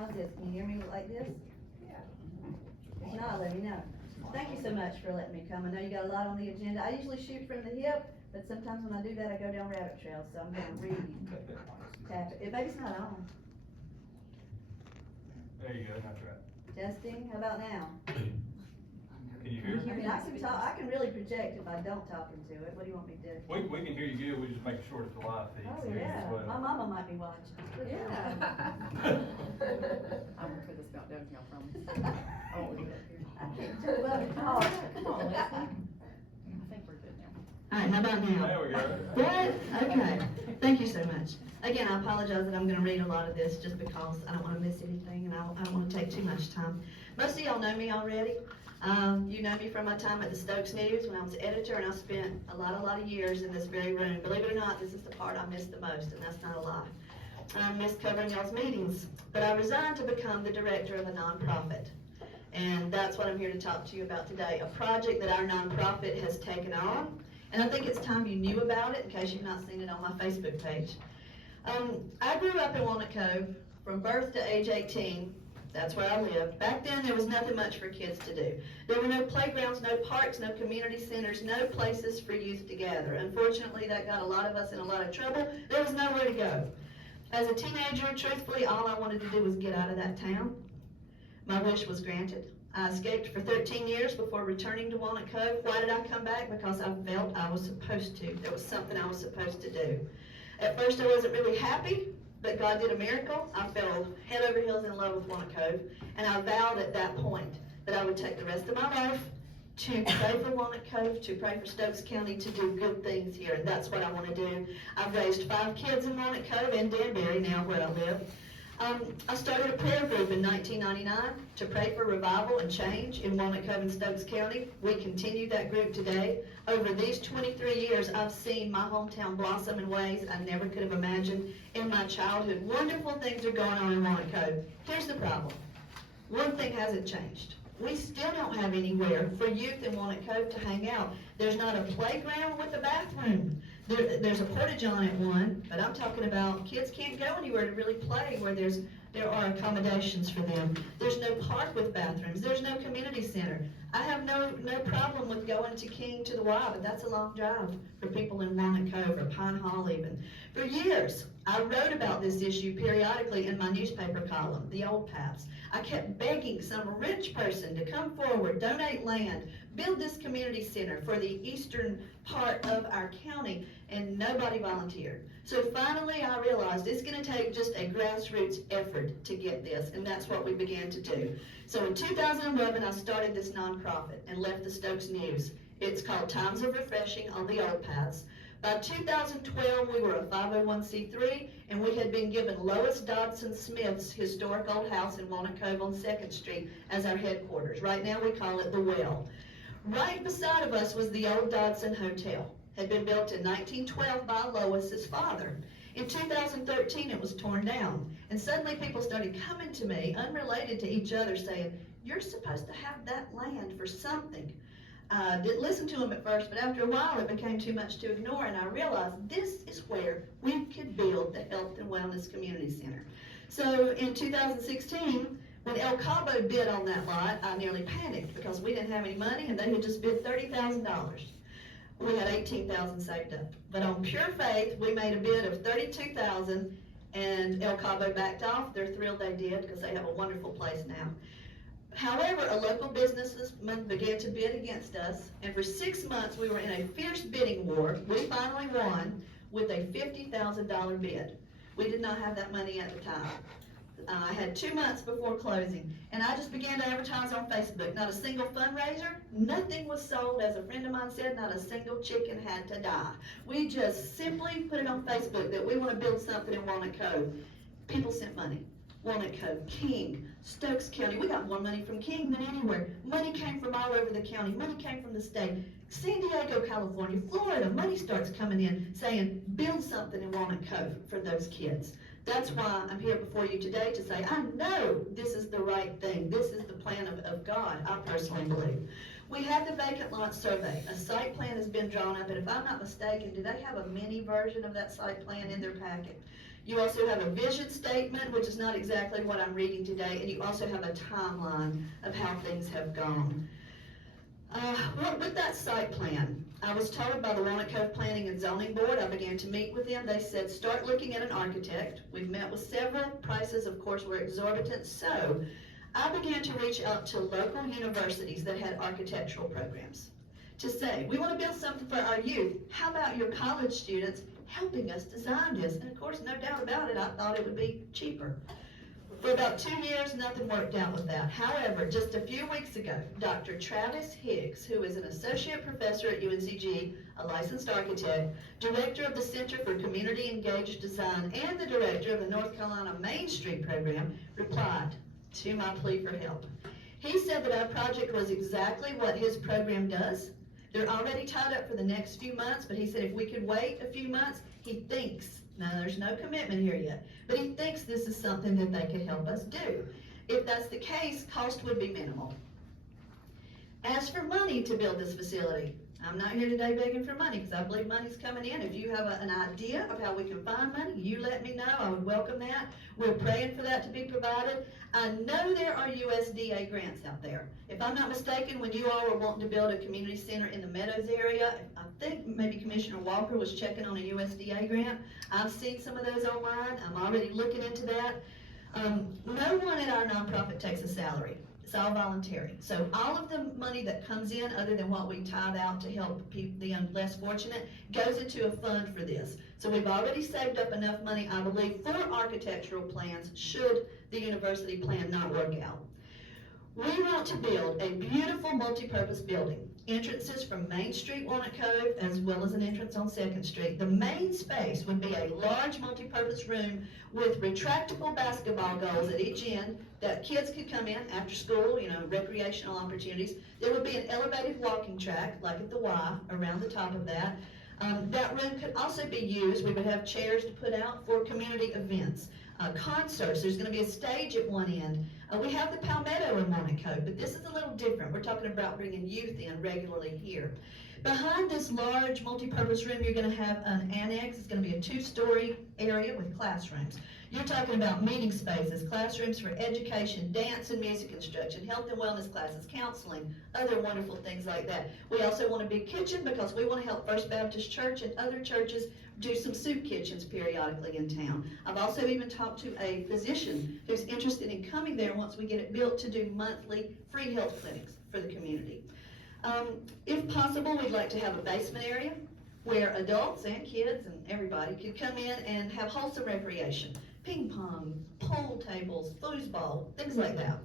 How's this? Can you hear me like this? Yeah. If not, let me know. Thank you so much for letting me come. I know you got a lot on the agenda. I usually shoot from the hip, but sometimes when I do that, I go down rabbit trails, so I'm gonna tap it. Maybe it's not on. There you go, that's right. Testing, how about now? Can you hear? I mean, I can talk, I can really project if I don't talk into it. What do you want me to do? We can hear you good, we just make sure it's a live feed. Oh, so yeah, as well. my mama might be watching. Yeah. I'm gonna put this about downhill from. Oh, we'll do it here. I can't do it. Oh, Come on, Leslie. I think we're good now. all right, how about now? There we go. Good, okay, thank you so much. Again, I apologize that I'm gonna read a lot of this just because I don't wanna miss anything and I don't wanna take too much time. Most of y'all know me already. You know me from my time at the Stokes News when I was editor, and I spent a lot of years in this very room. Believe it or not, this is the part I miss the most, and that's not a lie. I miss covering y'all's meetings, but I resigned to become the director of a nonprofit. And that's what I'm here to talk to you about today, a project that our nonprofit has taken on. And I think it's time you knew about it in case you've not seen it on my Facebook page. I grew up in Walnut Cove from birth to age 18. That's where I lived. Back then, there was nothing much for kids to do. There were no playgrounds, no parks, no community centers, no places for youth to gather. Unfortunately, that got a lot of us in a lot of trouble. There was nowhere to go. As a teenager, truthfully, all I wanted to do was get out of that town. My wish was granted. I escaped for 13 years before returning to Walnut Cove. Why did I come back? Because I felt I was supposed to. There was something I was supposed to do. At first, I wasn't really happy, but God did a miracle. I fell head over heels in love with Walnut Cove, and I vowed at that point that I would take the rest of my life to pray for Walnut Cove, to pray for Stokes County, to do good things here, and that's what I want to do. I've raised 5 kids in Walnut Cove and Danbury now where I live. I started a prayer group in 1999 to pray for revival and change in Walnut Cove and Stokes County. We continue that group today. Over these 23 years, I've seen my hometown blossom in ways I never could have imagined in my childhood. Wonderful things are going on in Walnut Cove. Here's the problem. One thing hasn't changed. We still don't have anywhere for youth in Walnut Cove to hang out. There's not a playground with a bathroom. There's a porta-john at one, but I'm talking about kids can't go anywhere to really play where there are accommodations for them. There's no park with bathrooms. There's no community center. I have no problem with going to King to the Y, but that's a long drive for people in Walnut Cove or Pine Hall even. For years, I wrote about this issue periodically in my newspaper column, The Old Paths. I kept begging some rich person to come forward, donate land, build this community center for the eastern part of our county, and nobody volunteered. So finally I realized it's gonna take just a grassroots effort to get this, and that's what we began to do. So in 2011, I started this nonprofit and left the Stokes News. It's called Times of Refreshing on the Old Paths. By 2012, we were a 501c3, and we had been given Lois Dodson Smith's historic old house in Walnut Cove on 2nd Street as our headquarters. Right now, we call it The Well. Right beside of us was the old Dodson Hotel. Had been built in 1912 by Lois's father. In 2013, it was torn down, and suddenly people started coming to me, unrelated to each other, saying, "You're supposed to have that land for something." Didn't listen to them at first, but after a while it became too much to ignore, and I realized this is where we could build the Health and Wellness Community Center. So in 2016, when El Cabo bid on that lot, I nearly panicked because we didn't have any money and they had just bid $30,000. We had $18,000 saved up. But on pure faith, we made a bid of $32,000 and El Cabo backed off. They're thrilled they did because they have a wonderful place now. However, a local businessman began to bid against us, and for 6 months we were in a fierce bidding war. We finally won with a $50,000 bid. We did not have that money at the time. I had 2 months before closing, and I just began to advertise on Facebook. Not a single fundraiser, nothing was sold. As a friend of mine said, not a single chicken had to die. We just simply put it on Facebook that we want to build something in Walnut Cove. People sent money. Walnut Cove, King, Stokes County. We got more money from King than anywhere. Money came from all over the county. Money came from the state. San Diego, California, Florida. Money starts coming in saying, build something in Walnut Cove for those kids. That's why I'm here before you today to say, I know this is the right thing. This is the plan of God, I personally believe. We had the vacant lot survey. A site plan has been drawn up, and if I'm not mistaken, do they have a mini version of that site plan in their packet? You also have a vision statement, which is not exactly what I'm reading today, and you also have a timeline of how things have gone. With that site plan, I was told by the Walnut Cove Planning and Zoning Board, I began to meet with them, they said, start looking at an architect. We've met with several, prices of course were exorbitant, so I began to reach out to local universities that had architectural programs to say, we want to build something for our youth. How about your college students helping us design this? And of course, no doubt about it, I thought it would be cheaper. For about 2 years, nothing worked out with that. However, just a few weeks ago, Dr. Travis Higgs, who is an associate professor at UNCG, a licensed architect, director of the Center for Community Engaged Design, and the director of the North Carolina Main Street program, replied to my plea for help. He said that our project was exactly what his program does. They're already tied up for the next few months, but he said if we could wait a few months, he thinks, now there's no commitment here yet, but he thinks this is something that they could help us do. If that's the case, cost would be minimal. As for money to build this facility, I'm not here today begging for money because I believe money's coming in. If you have an idea of how we can find money, you let me know. I would welcome that. We're praying for that to be provided. I know there are USDA grants out there. If I'm not mistaken, when you all were wanting to build a community center in the Meadows area, I think maybe Commissioner Walker was checking on a USDA grant. I've seen some of those online. I'm already looking into that. No one at our nonprofit takes a salary. It's all voluntary. So all of the money that comes in, other than what we tithe out to help people, the less fortunate, goes into a fund for this. So we've already saved up enough money, I believe, for architectural plans should the university plan not work out. We want to build a beautiful multi-purpose building. Entrances from Main Street, Walnut Cove, as well as an entrance on 2nd Street. The main space would be a large multi-purpose room with retractable basketball goals at each end that kids could come in after school, recreational opportunities. There would be an elevated walking track, like at the Y, around the top of that. That room could also be used, we would have chairs to put out for community events. Concerts, there's gonna be a stage at one end. We have the Palmetto in Walnut Cove, but this is a little different. We're talking about bringing youth in regularly here. Behind this large multi-purpose room, you're gonna have an annex. It's gonna be a 2-story area with classrooms. You're talking about meeting spaces, classrooms for education, dance and music instruction, health and wellness classes, counseling, other wonderful things like that. We also want a big kitchen because we want to help First Baptist Church and other churches do some soup kitchens periodically in town. I've also even talked to a physician who's interested in coming there once we get it built to do monthly free health clinics for the community. If possible, we'd like to have a basement area where adults and kids and everybody could come in and have wholesome recreation. Ping pong, pool tables, foosball, things like that.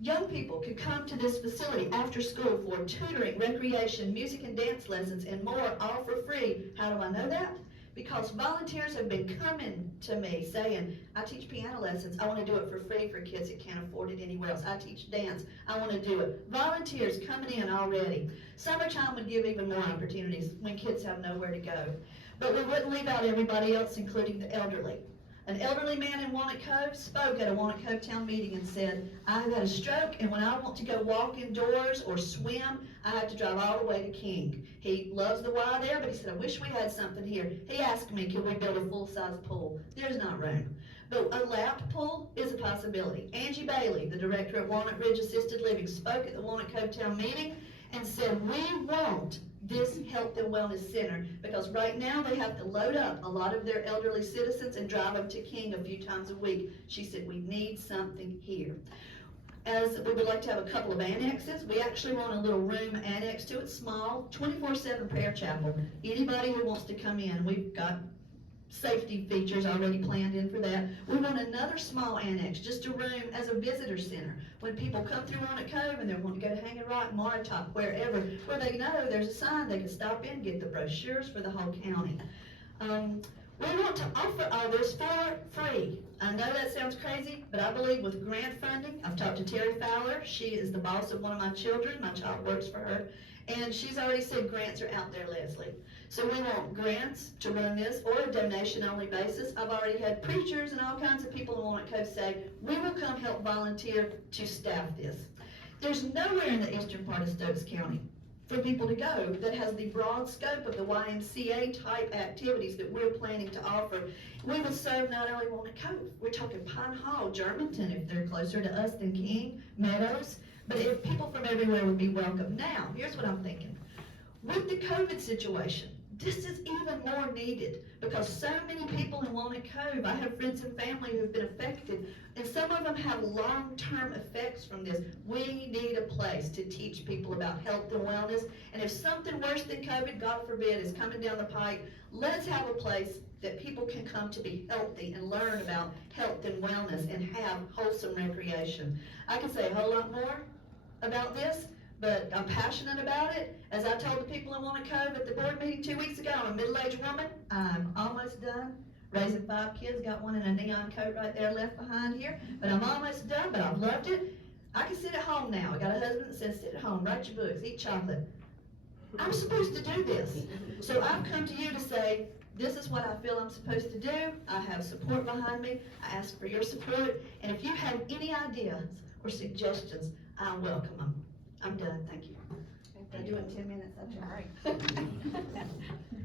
Young people could come to this facility after school for tutoring, recreation, music and dance lessons, and more, all for free. How do I know that? Because volunteers have been coming to me saying, I teach piano lessons, I want to do it for free for kids that can't afford it anywhere else. I teach dance, I want to do it. Volunteers coming in already. Summertime would give even more opportunities when kids have nowhere to go. But we wouldn't leave out everybody else, including the elderly. An elderly man in Walnut Cove spoke at a Walnut Cove town meeting and said, I have had a stroke, and when I want to go walk indoors or swim, I have to drive all the way to King. He loves the Y there, but he said, I wish we had something here. He asked me, can we build a full-size pool? There's not room. But a lapped pool is a possibility. Angie Bailey, the director of Walnut Ridge Assisted Living, spoke at the Walnut Cove town meeting and said, we want this health and wellness center, because right now they have to load up a lot of their elderly citizens and drive them to King a few times a week. She said, we need something here. As we would like to have a couple of annexes, we actually want a little room annexed to it, small, 24/7 prayer chapel. Anybody who wants to come in, we've got safety features already planned in for that. We want another small annex, just a room as a visitor center. When people come through Walnut Cove and they want to go to Hanging Rock, Martop, wherever, where they know there's a sign, they can stop in, get the brochures for the whole county. We want to offer all this for free. I know that sounds crazy, but I believe with grant funding, I've talked to Terry Fowler. She is the boss of one of my children. My child works for her. And she's already said grants are out there, Leslie. So we want grants to run this or a donation-only basis. I've already had preachers and all kinds of people in Walnut Cove say, we will come help volunteer to staff this. There's nowhere in the eastern part of Stokes County for people to go that has the broad scope of the YMCA type activities that we're planning to offer. We will serve not only Walnut Cove, we're talking Pine Hall, Germantown, if they're closer to us than King, Meadows, but if people from everywhere would be welcome. Now, here's what I'm thinking. With the COVID situation, this is even more needed because so many people in Walnut Cove, I have friends and family who have been affected, and some of them have long-term effects from this. We need a place to teach people about health and wellness, and if something worse than COVID, God forbid, is coming down the pike, let's have a place that people can come to be healthy and learn about health and wellness and have wholesome recreation. I can say a whole lot more about this, but I'm passionate about it. As I told the people in Walnut Cove at the board meeting 2 weeks ago, I'm a middle-aged woman. I'm almost done raising 5 kids. Got one in a neon coat right there left behind here. But I'm almost done, but I've loved it. I can sit at home now. I got a husband that says sit at home, write your books, eat chocolate. I'm supposed to do this. So I've come to you to say, this is what I feel I'm supposed to do. I have support behind me. I ask for your support. And if you have any ideas or suggestions, I welcome them. I'm done, thank you. Did I do it in 10 minutes? That's all right.